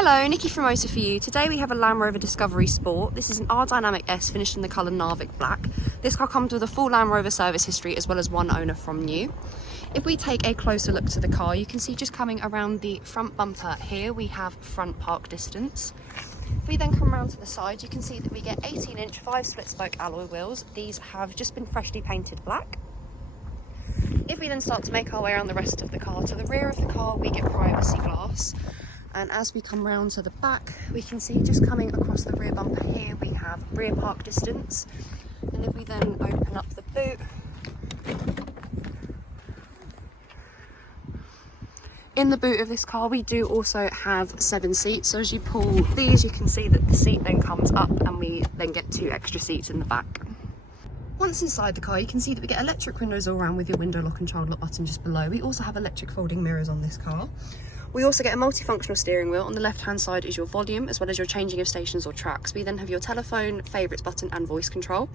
Hello, Nikki from Motor For You. Today we have a Land Rover Discovery Sport. This is an R Dynamic S finished in the colour Narvik Black. This car comes with a full Land Rover service history as well as one owner from new. If we take a closer look to the car, you can see just coming around the front bumper here we have front park distance. If we then come around to the side, you can see that we get 18-inch 5-split spoke alloy wheels. These have just been freshly painted black. If we then start to make our way around the rest of the car, to the rear of the car we get privacy glass. And as we come round to the back, we can see just coming across the rear bumper here, we have rear park distance. And if we then open up the boot, in the boot of this car, we do also have 7 seats. So as you pull these, you can see that the seat then comes up and we then get 2 extra seats in the back. Once inside the car, you can see that we get electric windows all around with your window lock and child lock button just below. We also have electric folding mirrors on this car. We also get a multifunctional steering wheel. On the left hand side is your volume as well as your changing of stations or tracks. We then have your telephone, favourites button and voice control.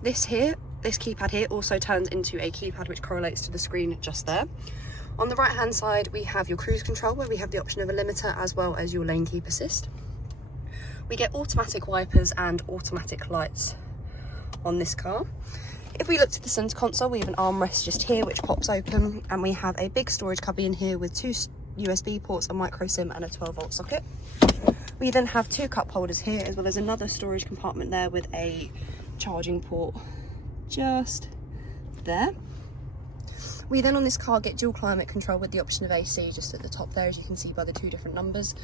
This keypad here also turns into a keypad which correlates to the screen just there. On the right hand side we have your cruise control where we have the option of a limiter as well as your lane keep assist. We get automatic wipers and automatic lights on this car. If we look to the centre console, we have an armrest just here which pops open, and we have a big storage cubby in here with 2 USB ports, a micro SIM and a 12-volt socket. We then have 2 cup holders here as well as another storage compartment there with a charging port just there. We then on this car get dual climate control with the option of AC just at the top there, as you can see by the 2 different numbers.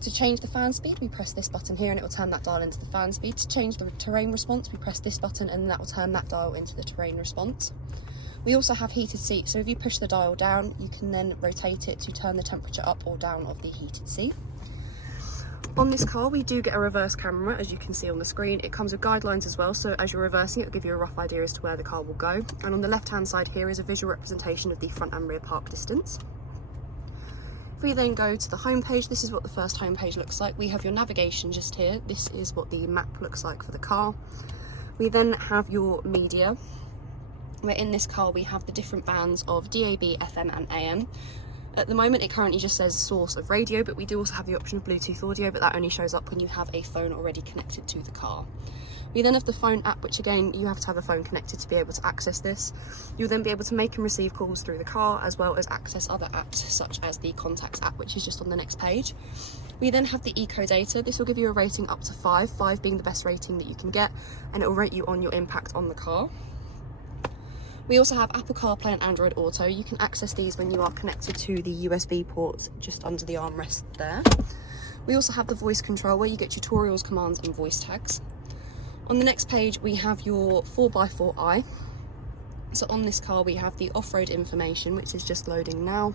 To change the fan speed, we press this button here and it will turn that dial into the fan speed. To change the terrain response, we press this button and that will turn that dial into the terrain response. We also have heated seats, so if you push the dial down, you can then rotate it to turn the temperature up or down of the heated seat. On this car, we do get a reverse camera, as you can see on the screen. It comes with guidelines as well, so as you're reversing, it will give you a rough idea as to where the car will go. And on the left-hand side here is a visual representation of the front and rear park distance. If we then go to the home page, this is what the first home page looks like. We have your navigation just here. This is what the map looks like for the car. We then have your media, where in this car we have the different bands of DAB, FM and AM. At the moment it currently just says source of radio, but we do also have the option of Bluetooth audio, but that only shows up when you have a phone already connected to the car. We then have the phone app, which again, you have to have a phone connected to be able to access this. You'll then be able to make and receive calls through the car, as well as access other apps, such as the Contacts app, which is just on the next page. We then have the eco data. This will give you a rating up to 5, 5 being the best rating that you can get, and it will rate you on your impact on the car. We also have Apple CarPlay and Android Auto. You can access these when you are connected to the USB ports just under the armrest there. We also have the voice control, where you get tutorials, commands and voice tags. On the next page we have your 4x4i. So on this car we have the off-road information, which is just loading now.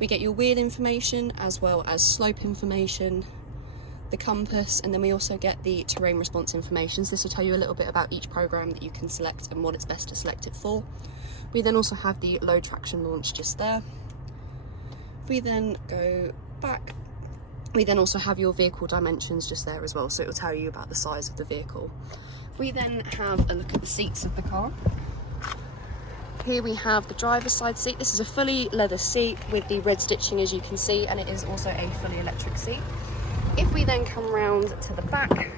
We get your wheel information as well as slope information, the compass, and then we also get the terrain response information. So this will tell you a little bit about each program that you can select and what it's best to select it for. We then also have the low traction launch just there. If we then go back, we then also have your vehicle dimensions just there as well, so it will tell you about the size of the vehicle. We then have a look at the seats of the car. Here we have the driver's side seat. This is a fully leather seat with the red stitching, as you can see, and it is also a fully electric seat. If we then come round to the back,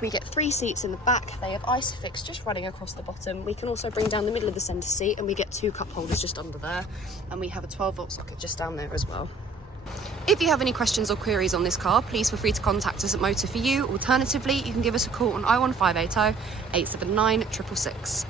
we get 3 seats in the back. They have Isofix just running across the bottom. We can also bring down the middle of the centre seat and we get 2 cup holders just under there, and we have a 12-volt socket just down there as well. If you have any questions or queries on this car, please feel free to contact us at Motor For You. Alternatively, you can give us a call on 01580 879 666.